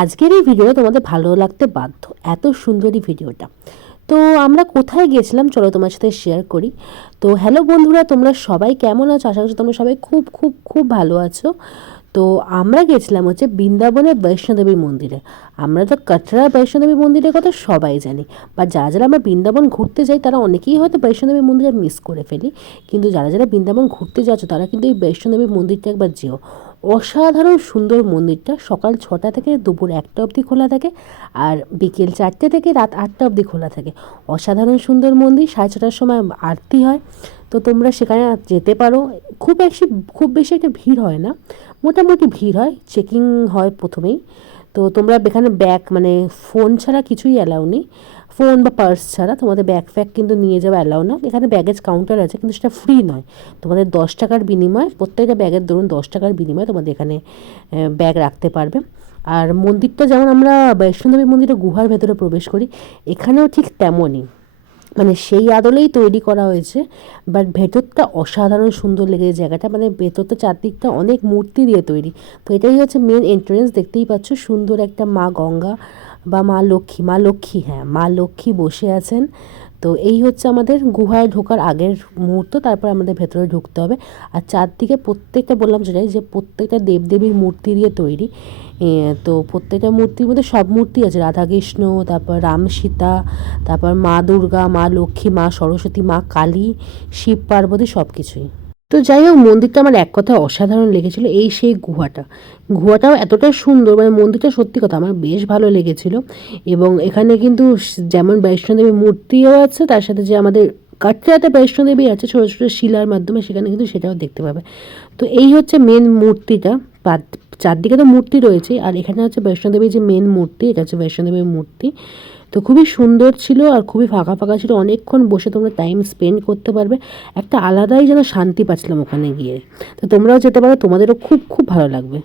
আজকের এই ভিডিওটা তোমাদের ভালো লাগতে বাধ্য, এত সুন্দর এই ভিডিওটা। তো আমরা কোথায় গিয়েছিলাম চলো তোমার সাথে শেয়ার করি। তো হ্যালো বন্ধুরা, তোমরা সবাই কেমন আছো? আশা করছি তোমরা সবাই খুব খুব খুব ভালো আছো। তো আমরা গেছিলাম হচ্ছে বৃন্দাবনের বৈষ্ণোদেবী মন্দিরে। আমরা তো কাটরা বৈষ্ণোদেবী মন্দিরের কথা সবাই জানি, বা যারা যারা আমরা বৃন্দাবন ঘুরতে যাই তারা অনেকেই হয়তো বৈষ্ণোদেবী মন্দিরে মিস করে ফেলি। কিন্তু যারা যারা বৃন্দাবন ঘুরতে যাচ্ছ তারা কিন্তু এই বৈষ্ণোদেবী মন্দিরটা একবার যেও। অসাধারণ সুন্দর মন্দিরটা। সকাল 6টা থেকে দুপুর 1টা অবধি খোলা থাকে, আর বিকেল 4টে থেকে রাত 8টা অবধি খোলা থাকে। অসাধারণ সুন্দর মন্দির। 6:30টার সময় আরতি হয়, তো তোমরা সেখানে যেতে পারো। খুব বেশি একটা ভিড় হয় না, মোটামুটি ভিড় হয়, চেকিং হয় প্রথমেই। তো তোমরা এখানে ব্যাগ মানে ফোন ছাড়া কিছুই অ্যালাউ নেই। ফোন বা পার্স ছাড়া তোমাদের ব্যাগ ফ্যাগ কিন্তু নিয়ে যাওয়া অ্যালাউ না। এখানে ব্যাগেজ কাউন্টার আছে, কিন্তু সেটা ফ্রি নয়। তোমাদের 10 টাকার বিনিময়ে, প্রত্যেকটা ব্যাগের ধরুন 10 টাকার বিনিময়ে তোমাদের এখানে ব্যাগ রাখতে পারবে। আর মন্দিরটা যেমন আমরা বৈষ্ণোদেবী মন্দিরের গুহার ভেতরে প্রবেশ করি, এখানেও ঠিক তেমনই, মানে সেই আদলেই তৈরি করা হয়েছে। বাট ভেতরটা অসাধারণ সুন্দর লেগেছে জায়গাটা, মানে ভেতরটা চারদিকটা অনেক মূর্তি দিয়ে তৈরি। তো এটাই হচ্ছে মেন এন্ট্রেন্স, দেখতেই পাচ্ছ। সুন্দর একটা মা গঙ্গা বা মা লক্ষ্মী, হ্যাঁ মা লক্ষ্মী বসে আছেন। তো এই হচ্ছে আমাদের গুহায় ঢোকার আগের মুহূর্ত, তারপর আমাদের ভেতরে ঢুকতে হবে। আর চারদিকে প্রত্যেকটা, বললাম যেটাই, যে প্রত্যেকটা দেবদেবীর মূর্তি দিয়ে তৈরি। তো প্রত্যেকটা মূর্তির মধ্যে সব মূর্তি আছে, রাধাকৃষ্ণ, তারপর রাম সীতা, তারপর মা দুর্গা, মা লক্ষ্মী, মা সরস্বতী, মা কালী, শিব পার্বতী, সব কিছুই। তো যাই হোক, মন্দিরটা আমার এক কথায় অসাধারণ লেগেছিল। এই সেই গুহাটাও এতটা সুন্দর, মানে মন্দিরটা সত্যি কথা আমার বেশ ভালো লেগেছিল। এবং এখানে কিন্তু যেমন বৈষ্ণোদেবী মূর্তিও আছে, তার সাথে যে আমাদের কাটরাতে বৈষ্ণোদেবী আছে ছোটো ছোটো শিলার মাধ্যমে, সেখানে কিন্তু সেটাও দেখতে পাবে। তো এই হচ্ছে মেন মূর্তিটা। চারদিকে তো মূর্তি রয়েছে, আর এখানে হচ্ছে বৈষ্ণোদেবীর যে মেন মূর্তি, এটা হচ্ছে বৈষ্ণোদেবীর মূর্তি। তো খুবই সুন্দর ছিল, আর খুবই ফাঁকা ফাঁকা ছিল। অনেকক্ষণ বসে তোমরা টাইম স্পেন্ড করতে পারবে। একটা আলাদাই যেন শান্তি পাচ্ছিলাম ওখানে গিয়ে। তো তোমরাও যেতে পারো, তোমাদেরও খুব খুব ভালো লাগবে।